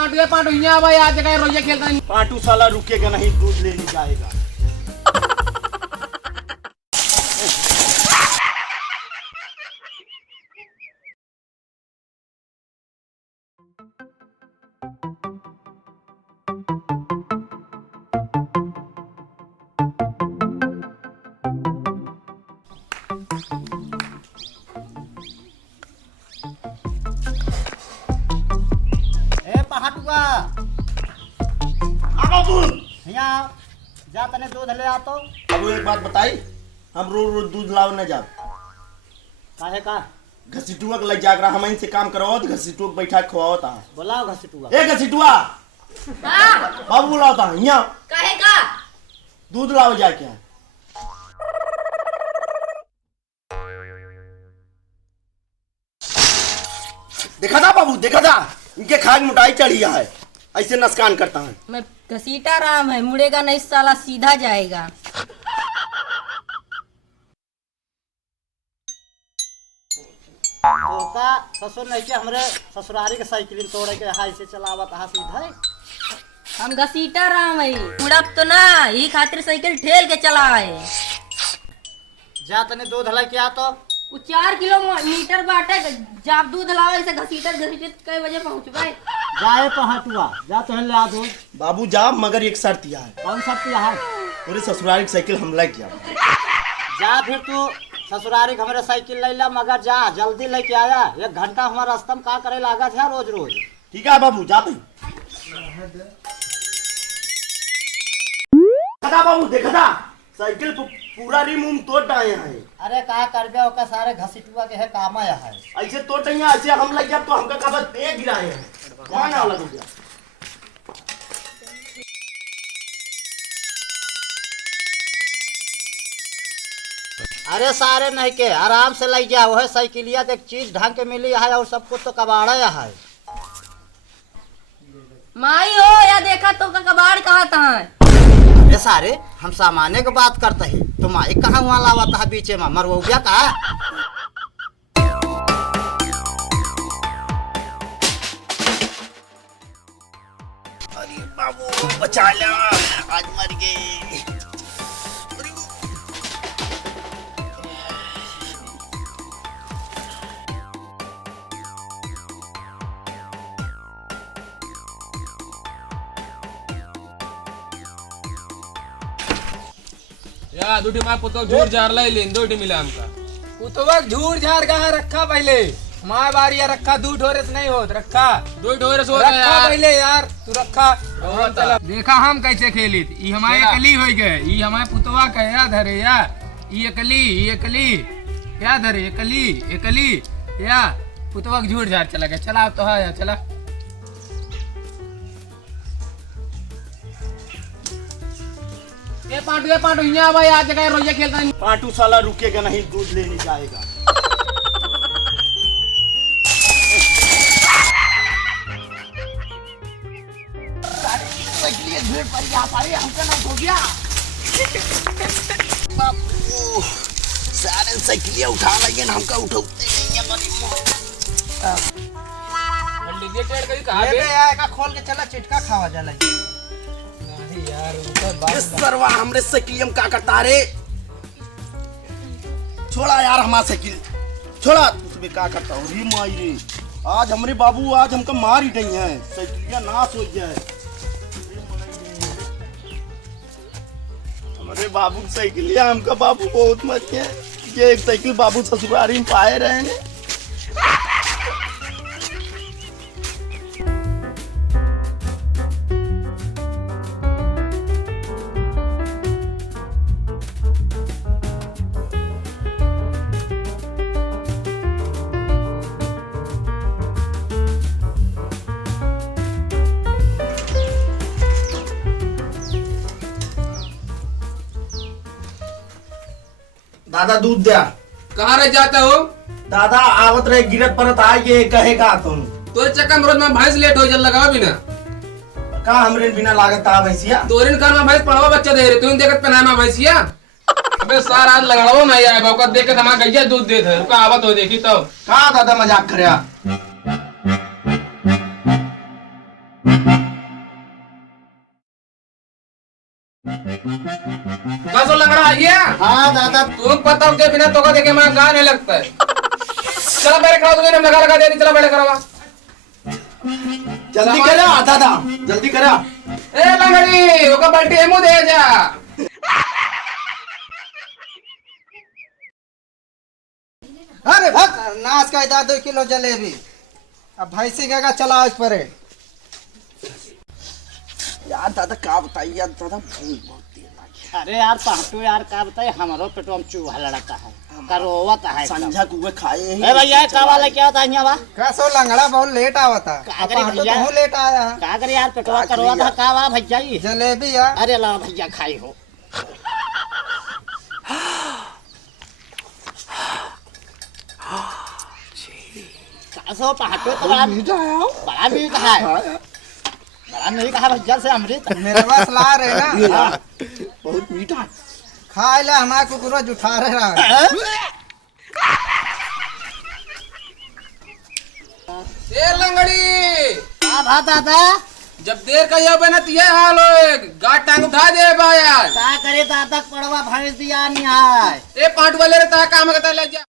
पांडू पांडू यहाँ भाई आज जगह रोइया खेलता है। पांडू साला रुकेगा नहीं, दूध लेने जाएगा। यहाँ जा तने दूध ले आ तो। अब एक बात बताई, हम रोज रोज दूध लाओ न जाओ। काहे का घसीटुआ के लग जाकर हम इनसे काम करवाओ, घसीटुआ को बैठा खुआओ था। बुलाओ घसीटुआ। ए घसीटुआ, बाबू बुलाओ था यहाँ। काहे का दूध लाओ जाके। देखा था बाबू, देखा था इनके खाग मोटाई चढ़ी है, ऐसे नस्कान करता है। मैं घसीटा राम है, मुड़ेगा नहीं साला, सीधा जाएगा। तो का ससुर नहीं के हमरे ससुरारी के साइकिल तोड़े के हाई से चलावत हा सीधा। हम घसीटा राम है, मुड़ब तो ना, यही खातिर साइकिल ठेल के चलाए। जा तने दूध ले के आ तो। वो 4 किलोमीटर बाटे, जब दूध लाओ ऐसे घसीटत घसीटत कई बजे पहुँच गए। जाए पहाटुआ, जा तो ले आ दूध। बाबू जा, मगर एक शर्त यह है। कौन सा पिया है? पूरे ससुराल की साइकिल हम लेके आओ। जा फिर तू ससुरारी के हमरे साइकिल ले ला, मगर जा जल्दी लेके आया। 1 घंटा हमारा रास्ता में का करे लागत है रोज रोज। ठीक है बाबू, जाते देखा बाबू, देखा था साइकिल पूरा रिम तोड़ डाले हैं। अरे का करबे ओका सारे घसीटुआ के है काम आया है। ऐसे तोड़ डाले, ऐसे हम लग गया तो हमका खबर दे गिराए हैं। कौन है लग गया? अरे सारे नहीं के आराम से ले जा, वह साइकिलिया देख चीज ढंग के मिली है और सब कुछ तो कबाड़ा है। माई हो या देखा तो का कबाड़ कहाँ था? अरे सारे हम सामान्य की बात करते हैं, तुम आई कहाँ वहाँ लावता है बीचे में मरवैया का? अरे बाबू बचा ला, आज मर गए। या दूठी मार पुतो झूठ झार लाई लेन दूठी मिला हमका। पुतवक झूठ झाड़ कहाँ रखा पहले? माँ बारिया रखा, दूध ढोरे से नहीं होत रखा। दूध ढोरे से रखा यार पहले यार, तू रखा। देखा हम कैसे खेली थी, ई हमारे अकली हो गए, ई हमारे पुतवा का याद है रे या, ई अकली या धरे अकली या पुतवक झूठ झाड़ चला गया। चला तो है या चला। ये पांडू यहाँ भाई आज जगह रोइया खेलता है। पांडू साला रुकेगा नहीं, दूध लेने जाएगा। बापू सारे साइकिलिया उठा लेंगे, हमका उठाते नहीं है। खोल के चला, चिटका खावा जाला। इस सरवा हमरे साइकिल में का करता रे? छोड़ा यार हमारा साइकिल, छोड़ा। तुम्हें का करता हो री माई रे? आज हमरे बाबू आज हमका मार ही नहीं है, साइकिलिया नाश हो गया है। हमारे बाबू की साइकिलिया, हमका बाबू बहुत मत है। ये एक साइकिल बाबू ससुरारी में पाए रहे हैं। दादा दूध दिया। कहाँ रह जाता हो? दादा आवत रहे गिरत परत आ ये कहेगा तुम तो चक्कर में रोज में भैंस लेट हो जल लगाओ बिना का हमरे बिना लागत आ भैंसिया तोरिन घर में भैंस पढ़वा बच्चा दे रहे तू देखत पनामा भैंसिया। अबे सारा आज लगाओ नहीं आए बाबू का देखे हमारा गैया दूध देत है रुका आवत हो देखी तो का दादा मजाक करे। आइए हाँ दादा तुम पता होते बिना तो का देखे मैं गाने लगता है। चलो बैठ करो तुझे लगा दे चलो बैठ करो जल्दी करा दादा जल्दी करा। ए लंगड़ी ओका बाल्टी एमो दे जा। अरे भग नाच का इधर 2 किलो जलेबी अब भैंसी का चला उस पर यार दादा का बताइए यार दादा भूख बहुत तेज लगी। अरे यार पहटू यार का बताए हमारो पेटो में चूहा लड़ता है करोवत है एकदम। संझा कुए खाए ही ए भैया का वाला क्या होता है यहाँ कैसो लंगड़ा बहुत लेट आवता का करे भैया? तो लेट आया का करे यार पेटवा करवा था का वाला भैया ये? जलेबी यार अरे ला भैया खाई हो सो पहाटो तो बड़ा मीठा है बड़ा मीठा है बड़ा मीठा है भैया से अमृत मेरे पास ला रहे ये ना यार, बहुत मीठा है। खाए ला हमारे कुकुरो जुठा रहे ए लंगड़ी का बात दादा जब देर का ये बना ये हाल हो गाट टांग उठा दे बाया का करे दादा पड़वा भैंस दिया नहीं है ए पांट वाले रे ता काम करता ले जा।